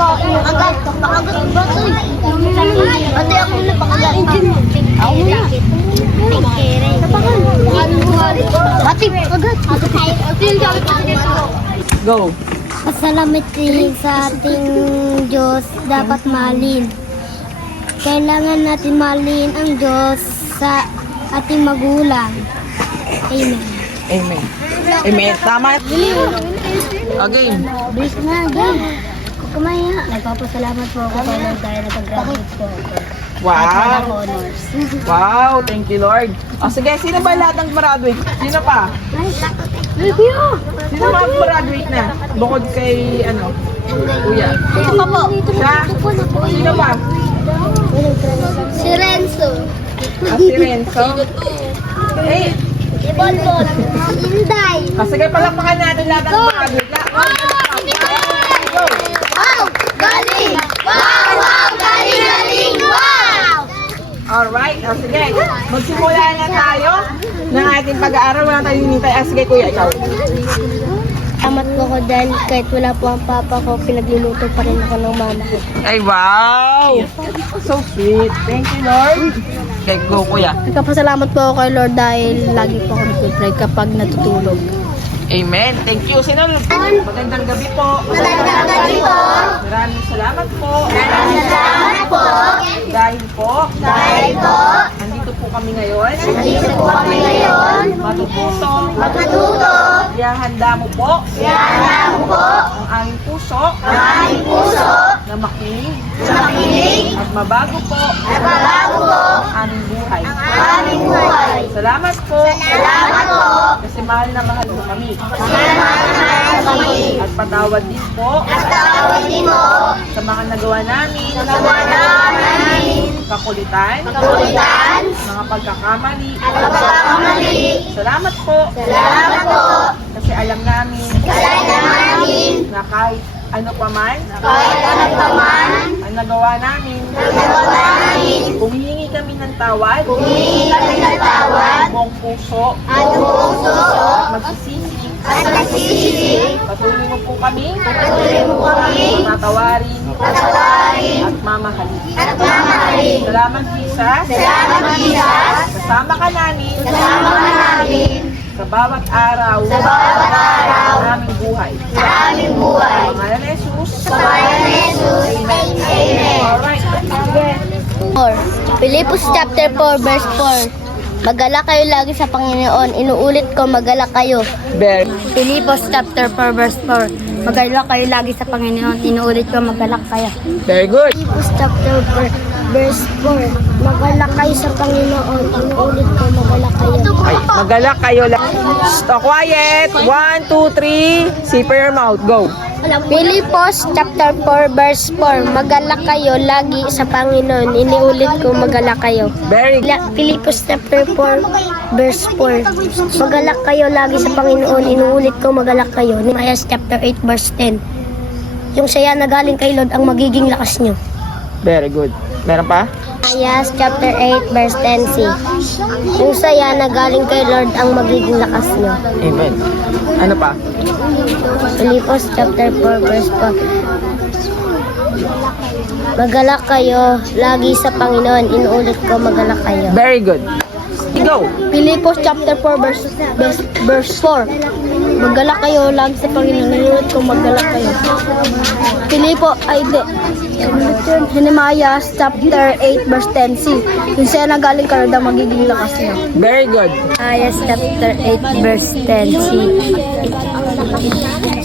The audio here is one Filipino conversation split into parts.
Agad, pakagat ba ito? Ate, ako na pakagat. Ako na. Ate, agad. Go. Pasalamat sa ating Diyos, dapat mahalin. Kailangan natin mahalin ang Diyos sa ating magulang. Amen. Amen. Amen. Tama. Okay. Bilis na, game. Kumaya. Nagpapasalamat po ako kay Lord dahil nag-graduate po ako. Wow. Honors. Wow. Thank you, Lord. O sige, sino ba lahat ng graduate? Sino pa? Sino ba ang graduate na? Bukod kay, kuya. Ito pa po. Siya? Sino pa? Si Renzo. Si Renzo. Eh, Bonbon. Inday. sige, palakpakan natin lahat ng graduate. Go. Wow! Galing! Wow! Wow! Galing! Galing! Wow! Alright. Sige, magsimula na tayo ng ating pag-aaral. Wala tayong hinintay. Sige, kuya, ikaw. Salamat po ko dahil kahit wala po ang papa ko, pinagluluto pa rin ako ng mama ko. Ay, wow! So sweet. Thank you, Lord. Okay, go, kuya. Nagpapasalamat po ako kay Lord dahil lagi po ako nag-pray kapag natutulog. Amen. Thank you. Sino? Magandang gabi po. Magandang gabi po. Maraming salamat po. Maraming salamat po. Dahil po, nandito po kami ngayon. Nandito po kami ngayon. Matututo. Matututo. Ihahanda mo po Ihahanda mo po ang aming puso ang aming puso na makinig sa makinig at mabago po at mabago po ang aming buhay. ang aming buhay. Salamat po. Salamat po. Kasi mahal na mahal mo kami. Salamat kami. At patawad din po At tawad din mo sa mga nagawa namin, sa mga namin kakulitan, kakulitan mga pagkakamali. at pagkakamali. Salamat po Salamat po. kasi alam namin Alam namin na kahit ano pa man kahit ano pa man ang nagawa namin, nagawa namin, humihingi kami ng tawad, humingi kami ng tawad buong puso, at buong puso magsisisi. at nagsisisi. Patuloy mo po kami, Patuloy mo kami matawarin patawarin at mamahalin. at mamahalin. Salamat, Jesus. Salamat, Jesus. Kasama ka namin Kasama ka namin sa bawat araw sa bawat araw ng aming buhay. sa aming buhay. Sa pangalan ni Jesus. Sa pangalan ni Jesus. Amen. Alright. Sige. Pilipos chapter 4 verse 4. Magalak kayo lagi sa Panginoon. Inuulit ko, magalak kayo. Very. Pilipos chapter 4 verse 4. Magalak kayo lagi sa Panginoon. Inuulit ko, magalak kayo. Very good. Pilipos chapter 4 verse 4. Magalak kayo sa Panginoon. Inuulit ko, magalak kayo. Ay, magalak kayo lang. Stop quiet. 1, 2, 3. Zipper your mouth. Go. Pilipos chapter 4 verse 4. Magalak kayo lagi sa Panginoon. Iniulit ko, magalak kayo. Very good. Pilipos chapter 4 verse 4. Magalak kayo lagi sa Panginoon. Inuulit ko, magalak kayo. Nehemiah chapter 8 verse 10. Yung saya na galing kay Lord ang magiging lakas nyo. Very good. Meron pa? Nehemiah chapter 8 verse 10c. Yung saya na galing kay Lord ang magiging lakas nyo. Amen. Ano pa? Pilipos chapter 4 verse 4. Magalak kayo lagi sa Panginoon. Inuulit ko, magalak kayo. Very good. Go. Pilipos chapter 4 verse 4. Magalak kayo lagi sa Panginoon. Inuulit ko, magalak kayo. Nehemiah chapter 8 verse 10c. Yung siya na galing ka na magiging lakas niya. Very good. Ayas chapter 8 verse 10.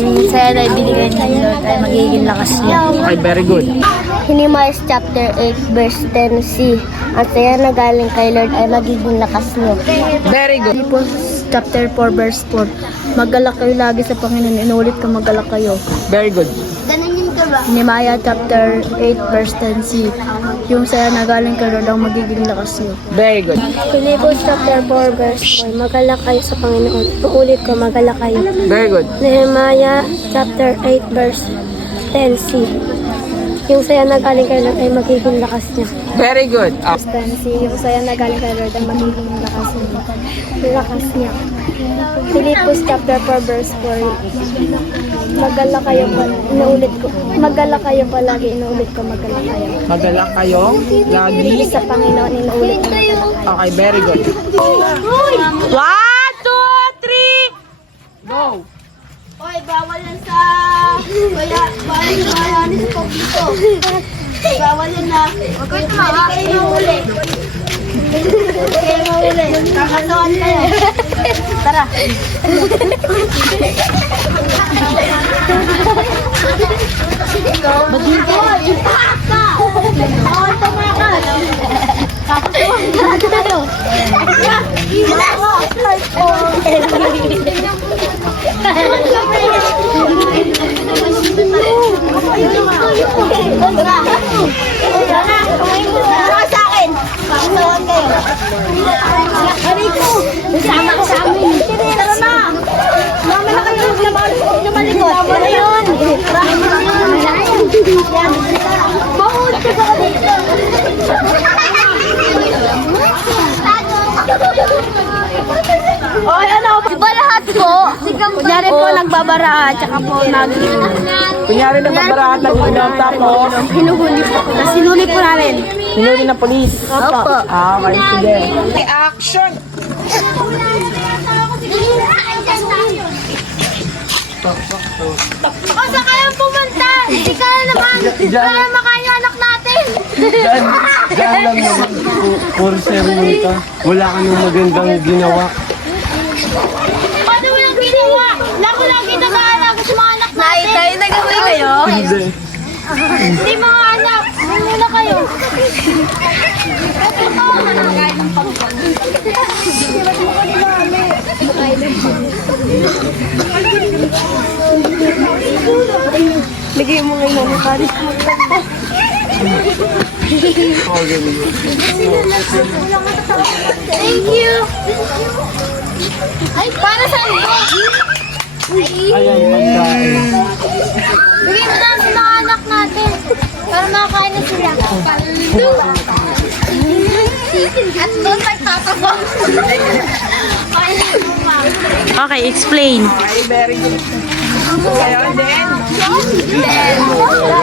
Yung saya na ibinigay ng Lord ay magiging lakas niya. Okay, very good. Nehemiah chapter 8 verse 10c. Ang saya na galing kay Lord ay magiging lakas niyo. Very good. Pilipos chapter 4 verse 4. Magalak kayo lagi sa Panginoon. Inuulit ko, magalak kayo. Very good. Nehemiah chapter 8 verse 10c. Yung saya na galing kay Lord ang magiging lakas niyo. Very good. Pilipos chapter 4 verse 4. Magalak kayo sa Panginoon. Inuulit ko, magalak kayo. Very good. Nehemiah chapter 8 verse 10c. Yung saya na galing kay Lord ay magiging lakas niya. Very good. Yung saya na galing kay Lord ay magiging lakas niya. Lakas niya. Filipos chapter 4 verse 4. Magala kayo pa, inuulit ko. Magala kayo palagi, inuulit ko, magala kayo. Magala kayo. Lagi. Sa Panginoon, inuulit ko. Okay, very good. 1, 2, 3. Go. Hoy, bawal yan sa... bawal sa kayanis ko dito. Bawal yan na. Huwag kayo tumawa. Huwag kayo mahuli. Huwag kayo mahuli. Kakasawad kayo. Tara. Badito. Impact ka. Bawal tumakas. Kakasawad kayo. Sa akin. Pakasawad kayo. Arito. Sama ka sa amin. Tara na. Mama na kayo. Lumalikot. Ano yun? Mahuli ka sa dito. Oy, ano? Diba lahat po? Kunyari po nagbabara, tsaka po Kunyari nagbabarahan ng inom, tapos hinuhuli po. Tapos sinuli po namin. hinuli ng polis. Opo. Okay, sige. Action! O, saan kayong pumunta? Hindi ka na naman. Para makain anak natin. Diyan lang naman for Serenita. Wala ka nang magandang ginawa. Paano mo lang ginawa? Lako lagi nag-aalaga sa mga anak natin. Tayo nag-away kayo? Hindi. Hindi mga anak. Muna kayo. Lagay mo ngayon ng pari. Thank you. Ay, para saan ba? Ayan, pagkain. Bigyan mo na sa mga anak natin. Para makakain na sila. At doon nagtatapos. Okay, explain. Okay, very good. Ngayon din.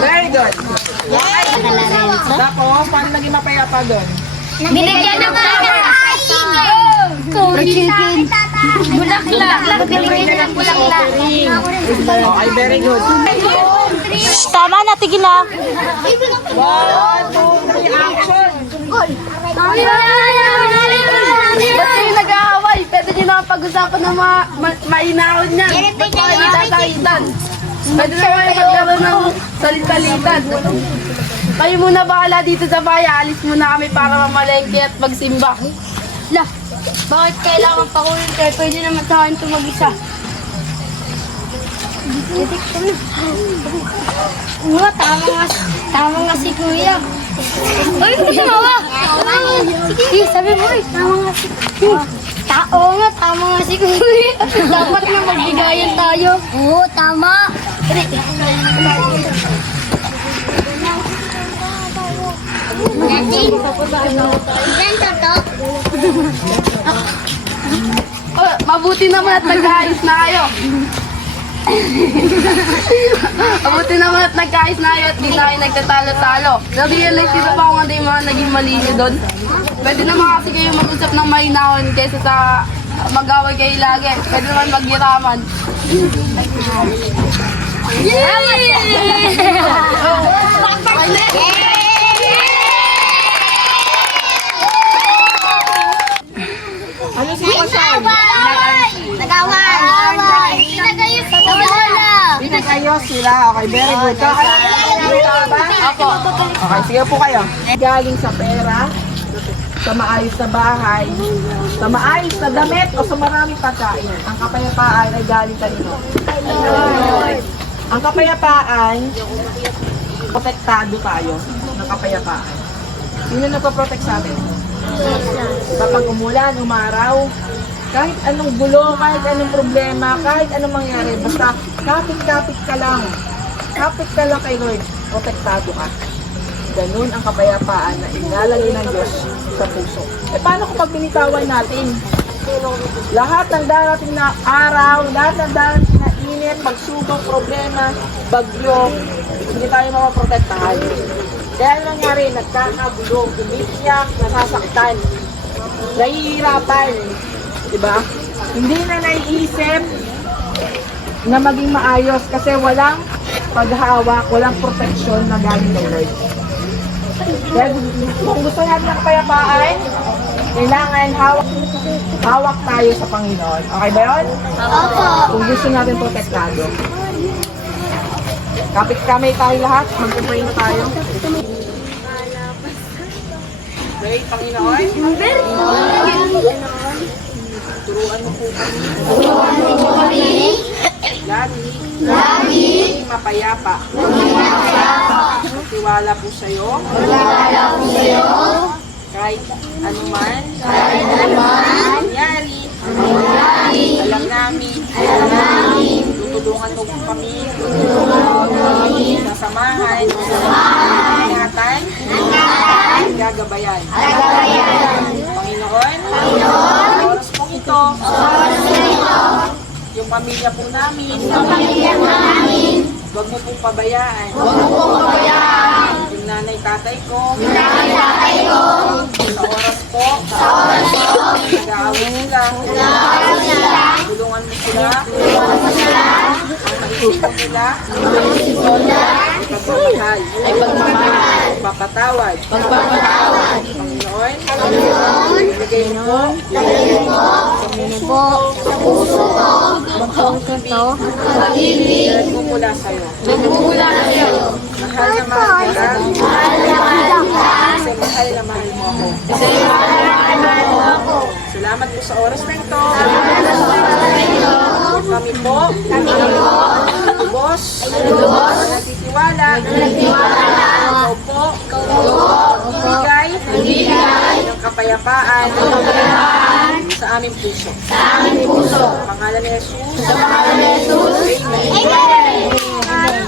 Very good. Tapos, paano naging mapayapa doon? Binigyan ng chicken. Bulaklak. Binigyan ng bulaklak. Okay, very good. Tama na, tigil na. 1, 2, 3, action! Ba't kayo nag-aaway? Pwede nyo naman pag-usapan ng mga mainahon niyan. Ba't kayo nagtataitan? Pwede naman magkaroon ng salit-salitan. Kayo muna bahala dito sa bayan. Alis muna kami para mamalengke at magsimba. Lah, bakit kailangan pakulin kayo? Pwede naman sa akin ito mag-isa. Nga, tama nga si Kuya. Uy, hindi tumawa. Sige, sabi mo, tama nga si Kuya. Oo nga, tama nga si Kuya. Dapat na magbigayan tayo. Oo, tama. Mabuti naman at nag-ayos na kayo. Mabuti naman at nagkaayos na kayo at di na kayo nagtatalo-talo. Na-realize nyo ba kung ano yung mga naging mali nyo doon? Pwede naman kasi kayo mag-usap ng mahinahon kaysa sa mag-away kayo lagi. Pwede naman maghiraman. Ano sitwasyon? Nag-away. Pinagayos sa bola. Pinagayos sila. Okay, very good. Opo. Okay, sige po kayo. Galing sa pera, sa maayos na bahay, sa maayos na damit, o sa maraming pagkain. Ang kapayapaan ay galing kanino? Ang kapayapaan, protektado tayo ng kapayapaan. Sino nagpaprotect sa atin? Kapag umulan, umaraw, kahit anong gulo, kahit anong problema, kahit anong mangyari, basta kapit-kapit ka lang. Kapit ka lang kay Lord. protektado ka. Ganun ang kapayapaan na ilalagay ng Diyos sa puso. E paano kung pag binitawan natin? Lahat ng darating na araw, lahat ng darating na init, pagsubok, problema, bagyo, hindi tayo mapaprotektahan. Kaya ano nangyari, nagkakabulong, umiiyak, nasasaktan, nahihirapan, diba? Hindi na naiisip na maging maayos kasi walang paghawak, walang proteksyon na galing ng Lord. Kaya kung gusto natin ng kapayapaan, kailangan hawak tayo sa Panginoon. Okay ba yun? Opo. Kung gusto natin protektado. Kapit kamay tayo lahat, mag-pray na tayo. Pray, Panginoon. Turuan mo po kami. Lagi mapayapa. Magtiwala po sa'yo. Kahit anuman. Nangyari. Alam namin. Tutulungan mo po kami. Sasamahan. Ingatan. Gagabayan. Panginoon. Sa oras po ito. Yung pamilya po namin. Huwag mo pong pabayaan. Yung nanay tatay ko. Sa oras po. Nag-aaway sila. Tulungan mo sila. Ang maisip nila. Pagmamahal. Papatawad. Panginoon. Ibigay mo po. Sa puso ko. Pag-ibig. Nagmumula sa'yo. Mahal na mahal ka. Kasi mahal na mahal mo ako. Salamat po sa oras na ito. Kami po. Lubos. Nagtitiwala. Ikaw po. Ibigay. Ng kapayapaan. Sa aming puso. Pangalan ni Jesus. Amen.